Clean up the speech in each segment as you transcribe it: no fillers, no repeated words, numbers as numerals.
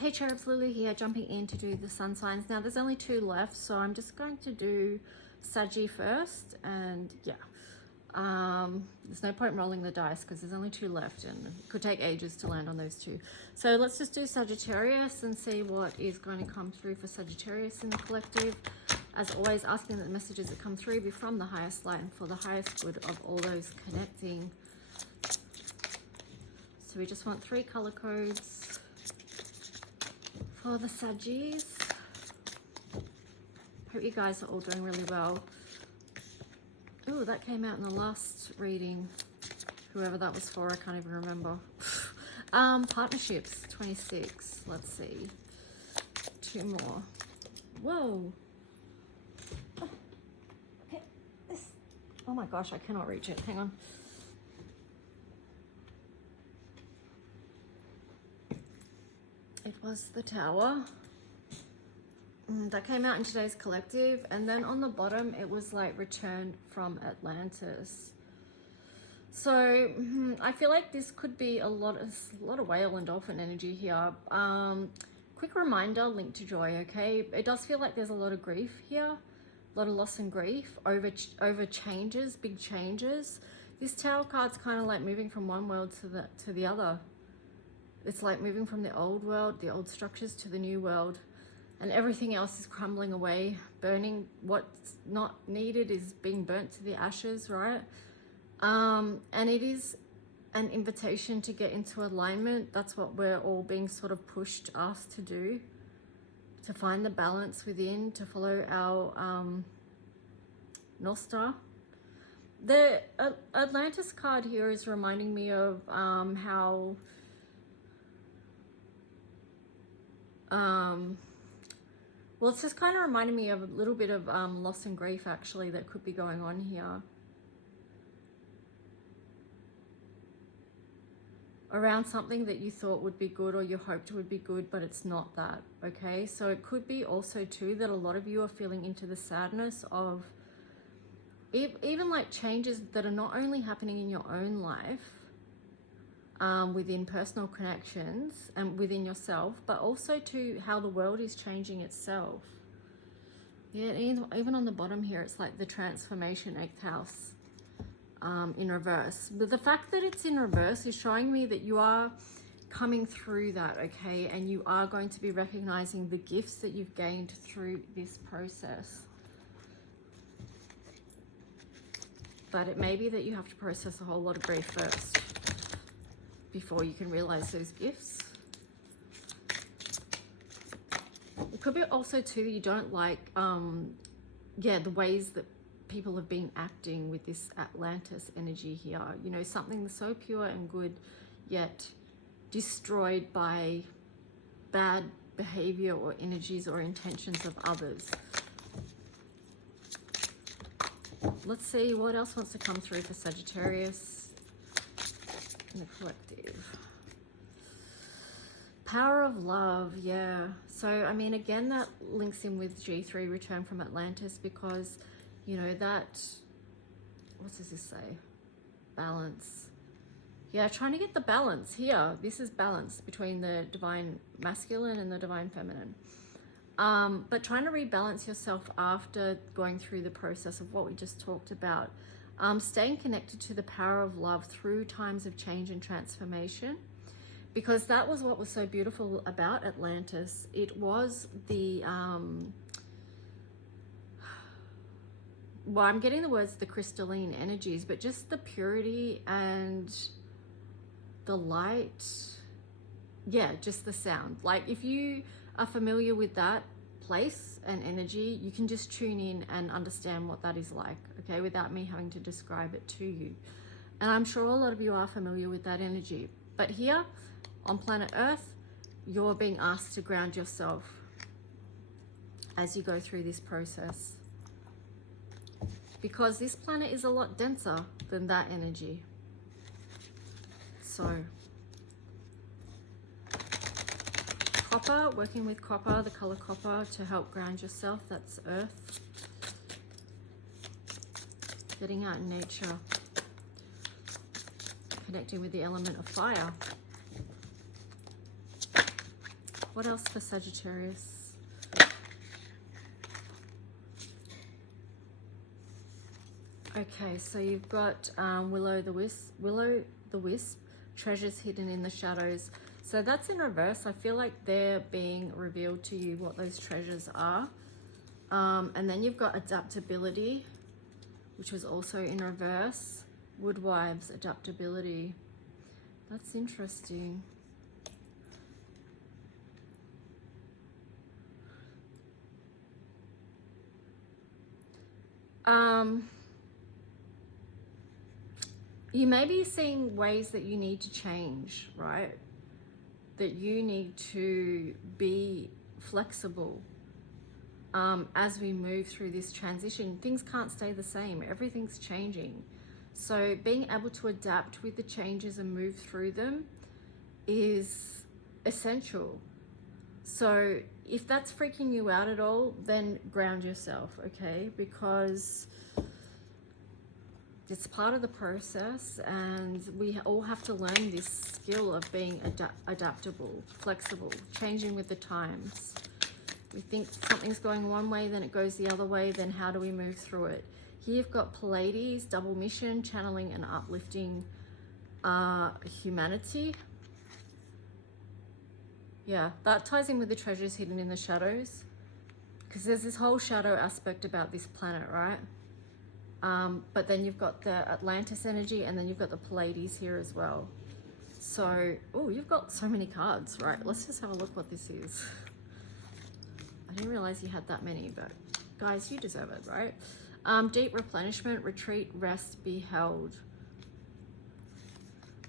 Hey Cherubs, Lily here, jumping in to do the sun signs. Now there's only 2 left, so I'm just going to do Saggy first, and yeah. There's no point rolling the dice because there's only 2 left and it could take ages to land on those 2. So let's just do Sagittarius and see what is going to come through for Sagittarius in the collective. As always, asking that the messages that come through be from the highest light and for the highest good of all those connecting. So we just want 3 color codes for the Saggies. Hope you guys are all doing really well. Ooh, that came out in the last reading. Whoever that was for, I can't even remember. Partnerships, 26. Let's see. 2 more. Whoa. Oh, okay. Oh my gosh, I cannot reach it. Hang on. It was the Tower. That came out in today's collective, and then on the bottom it was like Return from Atlantis. So I feel like this could be a lot of whale and dolphin energy here. Quick reminder, link to joy. Okay, it does feel like there's a lot of grief here, a lot of loss and grief over changes, big changes. This Tower card's kind of like moving from one world to the other. It's like moving from the old world, the old structures, to the new world. And everything else is crumbling away, burning. What's not needed is being burnt to the ashes, right? And it is an invitation to get into alignment. That's what we're all being sort of asked to do, to find the balance within, to follow our North Star. The Atlantis card here is reminding me of how well, it's just kind of reminding me of a little bit of loss and grief, actually, that could be going on here. Around something that you thought would be good or you hoped would be good, but it's not that, okay? So it could be also, too, that a lot of you are feeling into the sadness of even like changes that are not only happening in your own life, within personal connections and within yourself, but also to how the world is changing itself. Yeah, even on the bottom here, it's like the transformation, 8th house, in reverse. But the fact that it's in reverse is showing me that you are coming through that, okay? And you are going to be recognizing the gifts that you've gained through this process. But it may be that you have to process a whole lot of grief first before you can realize those gifts. It could be also too that you don't like the ways that people have been acting with this Atlantis energy here. You know, something so pure and good, yet destroyed by bad behavior or energies or intentions of others. Let's see what else wants to come through for Sagittarius in the collective. Power of love, yeah. So, I mean, again, that links in with G3, Return from Atlantis, because, you know, that, what does this say? Balance. Yeah, trying to get the balance here. This is balance between the divine masculine and the divine feminine. But trying to rebalance yourself after going through the process of what we just talked about. Staying connected to the power of love through times of change and transformation, because that was what was so beautiful about Atlantis. It was the, well, I'm getting the words, the crystalline energies, but just the purity and the light. Yeah, just the sound. Like, if you are familiar with that place and energy, you can just tune in and understand what that is like, okay, without me having to describe it to you. And I'm sure a lot of you are familiar with that energy. But here on planet Earth, you're being asked to ground yourself as you go through this process, because this planet is a lot denser than that energy. So copper, working with copper, the color copper, to help ground yourself. That's earth. Getting out in nature. Connecting with the element of fire. What else for Sagittarius? Okay, so you've got Willow the Wisp, treasures hidden in the shadows. So that's in reverse. I feel like they're being revealed to you what those treasures are. And then you've got adaptability, which was also in reverse. Woodwives, adaptability. That's interesting. You may be seeing ways that you need to change, right? That you need to be flexible as we move through this transition. Things can't stay the same. Everything's changing. So being able to adapt with the changes and move through them is essential. So if that's freaking you out at all, then ground yourself, okay? Because it's part of the process, and we all have to learn this skill of being adaptable, flexible, changing with the times. We think something's going one way, then it goes the other way, then how do we move through it? Here you've got Pleiades, double mission, channeling and uplifting humanity. Yeah, that ties in with the treasures hidden in the shadows, because there's this whole shadow aspect about this planet, right? But then you've got the Atlantis energy, and then you've got the Pleiades here as well. So, oh, you've got so many cards, right? Let's just have a look what this is. I didn't realize you had that many, but guys, you deserve it, right? Deep replenishment, retreat, rest, be held.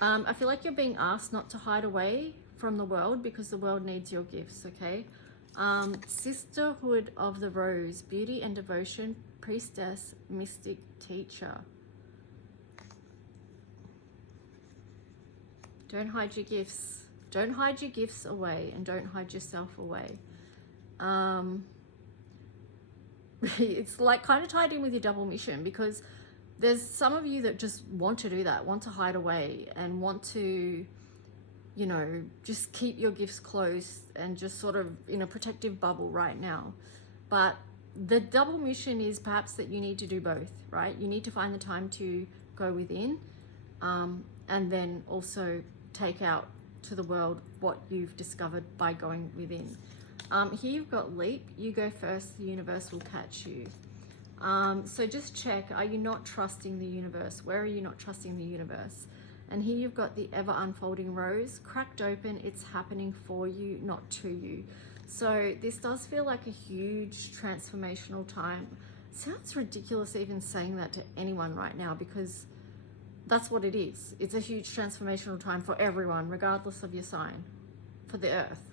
I feel like you're being asked not to hide away from the world, because the world needs your gifts, okay? Sisterhood of the Rose, beauty and devotion, priestess, mystic, teacher. Don't hide your gifts. Don't hide your gifts away, and don't hide yourself away. It's like kind of tied in with your double mission, because there's some of you that just want to do that, want to hide away and want to, you know, just keep your gifts close and just sort of in a protective bubble right now. But the double mission is perhaps that you need to do both, right? You need to find the time to go within, and then also take out to the world what you've discovered by going within. Here you've got leap, you go first, the universe will catch you. So just check, are you not trusting the universe? Where are you not trusting the universe? And here you've got the ever unfolding rose, cracked open, it's happening for you, not to you. So this does feel like a huge transformational time. It sounds ridiculous even saying that to anyone right now, because that's what it is. It's a huge transformational time for everyone, regardless of your sign, for the earth,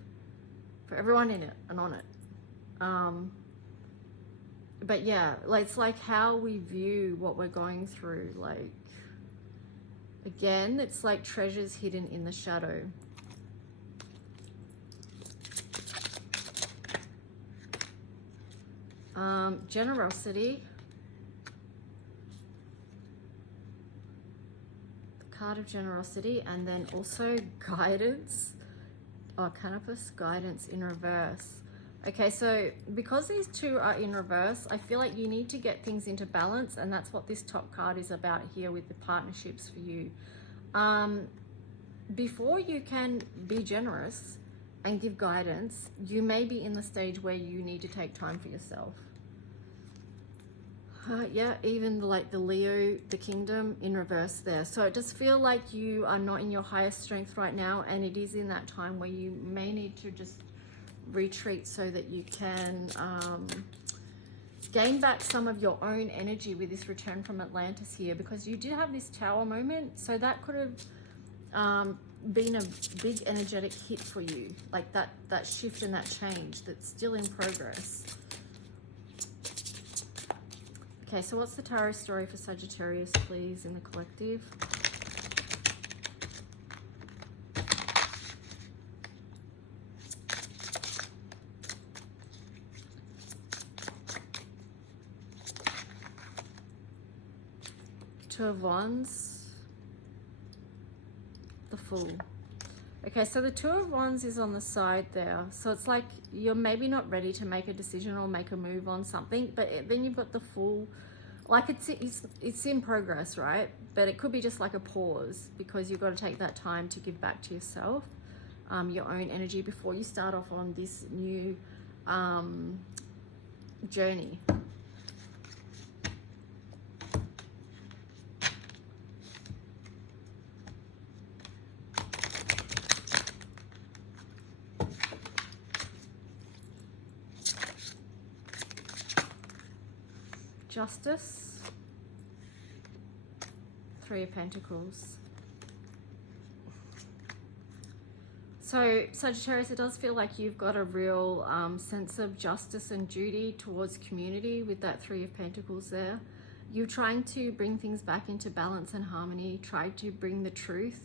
for everyone in it and on it. But yeah, it's like how we view what we're going through. Like, again, it's like treasures hidden in the shadow. Generosity. The card of generosity, and then also guidance. Oh, Canopus, guidance in reverse. Okay, so because these two are in reverse, I feel like you need to get things into balance, and that's what this top card is about here with the partnerships for you. Before you can be generous and give guidance, you may be in the stage where you need to take time for yourself. Yeah, even like the Leo, the kingdom in reverse there. So it does feel like you are not in your highest strength right now, and it is in that time where you may need to just retreat so that you can gain back some of your own energy with this return from Atlantis here, because you did have this tower moment, so that could have been a big energetic hit for you, like that shift and that change that's still in progress. Okay, so what's the tarot story for Sagittarius, please, in the collective? Two of Wands, the Fool. Okay, so the Two of Wands is on the side there. So it's like you're maybe not ready to make a decision or make a move on something, but then you've got the Fool. Like it's in progress, right? But it could be just like a pause because you've got to take that time to give back to yourself, your own energy before you start off on this new journey. Justice, Three of Pentacles. So Sagittarius, it does feel like you've got a real sense of justice and duty towards community with that Three of Pentacles there. You're trying to bring things back into balance and harmony, try to bring the truth.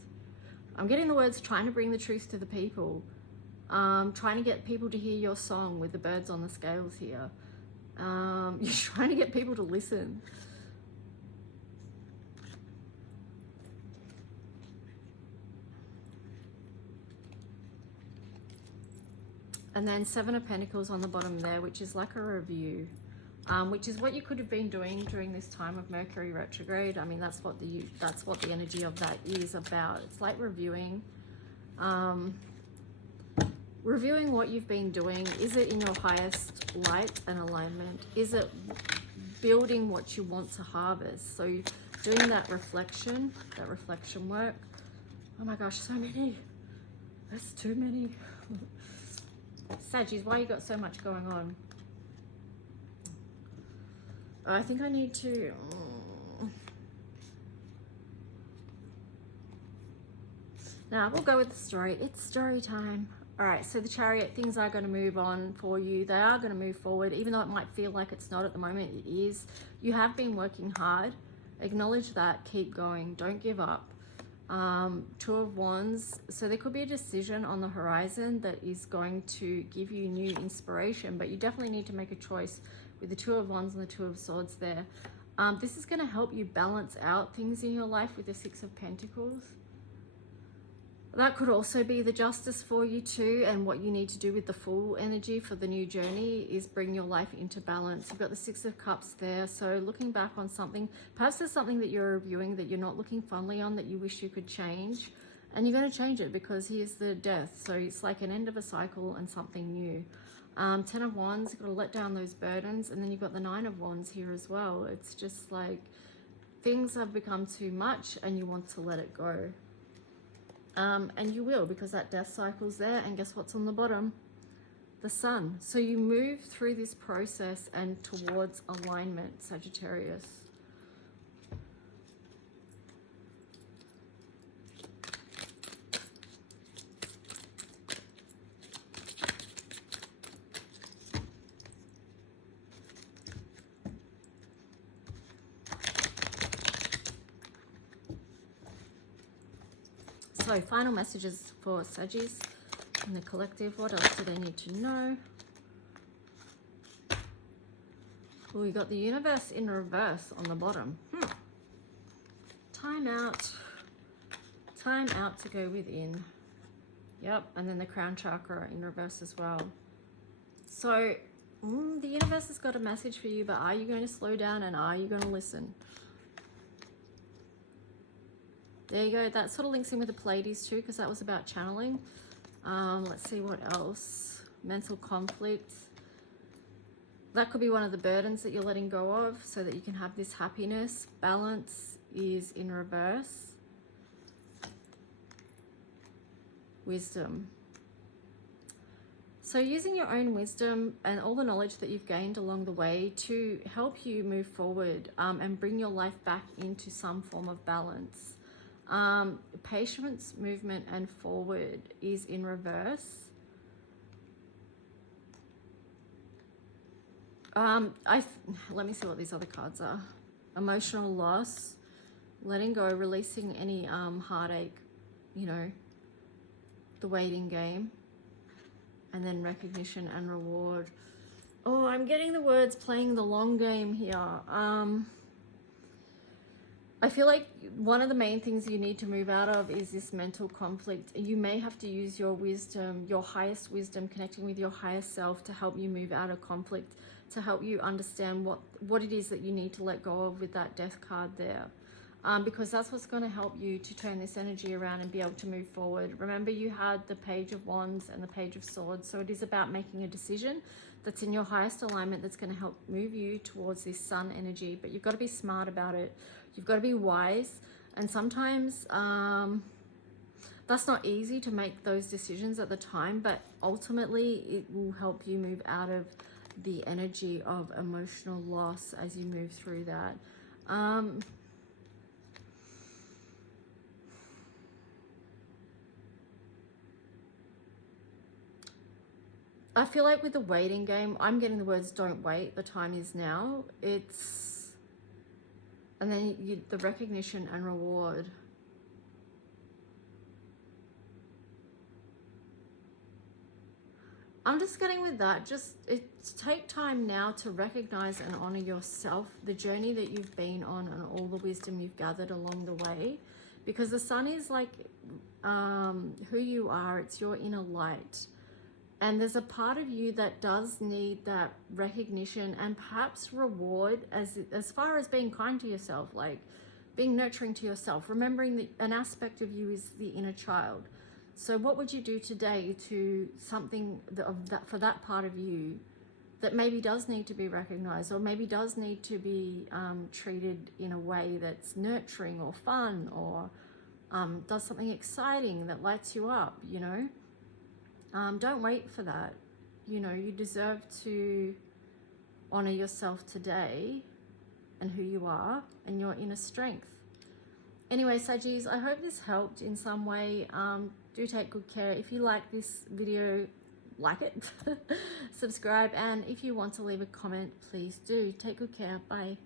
I'm getting the words trying to bring the truth to the people. Trying to get people to hear your song with the birds on the scales here. You're trying to get people to listen. And then Seven of Pentacles on the bottom there, which is like a review, which is what you could have been doing during this time of Mercury retrograde. I mean, that's what the energy of that is about. It's like reviewing. Reviewing what you've been doing. Is it in your highest light and alignment? Is it building what you want to harvest? So doing that reflection work. Oh my gosh, so many. That's too many. Saggies, why you got so much going on? I think I need to... Now, we'll go with the story. It's story time. All right, so the Chariot, things are going to move on for you. They are going to move forward, even though it might feel like it's not at the moment. It is. You have been working hard. Acknowledge that. Keep going. Don't give up. Two of Wands. So there could be a decision on the horizon that is going to give you new inspiration, but you definitely need to make a choice with the Two of Wands and the Two of Swords there. This is going to help you balance out things in your life with the Six of Pentacles. That could also be the justice for you too, and what you need to do with the Fool energy for the new journey is bring your life into balance. You've got the Six of Cups there, so looking back on something, perhaps there's something that you're reviewing that you're not looking fondly on that you wish you could change, and you're going to change it because here's the Death, so it's like an end of a cycle and something new. Ten of Wands, you've got to let down those burdens, and then you've got the Nine of Wands here as well. It's just like things have become too much and you want to let it go. And you will, because that death cycle's there, and guess what's on the bottom? The Sun. So you move through this process and towards alignment, Sagittarius. So final messages for Saggies in the collective. What else do they need to know? Well, we got the universe in reverse on the bottom. Time out. Time out to go within. Yep, and then the crown chakra in reverse as well. So the universe has got a message for you, but are you going to slow down and are you going to listen? There you go. That sort of links in with the Pleiades too, because that was about channeling. Let's see what else. Mental conflict. That could be one of the burdens that you're letting go of so that you can have this happiness. Balance is in reverse. Wisdom. So using your own wisdom and all the knowledge that you've gained along the way to help you move forward and bring your life back into some form of balance. Patience, movement, and forward is in reverse. Let me see what these other cards are. Emotional loss, letting go, releasing any heartache, you know, the waiting game, and then recognition and reward. Oh, I'm getting the words playing the long game here. I feel like one of the main things you need to move out of is this mental conflict. You may have to use your wisdom, your highest wisdom, connecting with your higher self to help you move out of conflict, to help you understand what it is that you need to let go of with that death card there. Because that's what's going to help you to turn this energy around and be able to move forward. Remember, you had the Page of Wands and the Page of Swords. So it is about making a decision that's in your highest alignment that's going to help move you towards this sun energy. But you've got to be smart about it. You've got to be wise. And sometimes that's not easy to make those decisions at the time. But ultimately, it will help you move out of the energy of emotional loss as you move through that. I feel like with the waiting game, I'm getting the words "don't wait, the time is now." And then the recognition and reward. I'm just getting with that. Take time now to recognize and honor yourself, the journey that you've been on, and all the wisdom you've gathered along the way. Because the sun is like who you are. It's your inner light. And there's a part of you that does need that recognition and perhaps reward as far as being kind to yourself, like being nurturing to yourself, remembering that an aspect of you is the inner child. So what would you do today to something for that part of you that maybe does need to be recognized, or maybe does need to be treated in a way that's nurturing or fun, or does something exciting that lights you up, you know? Don't wait for that. You know, you deserve to honor yourself today and who you are and your inner strength. Anyway, Saggies, I hope this helped in some way. Do take good care. If you like this video, like it, subscribe, and if you want to leave a comment, please do. Take good care. Bye.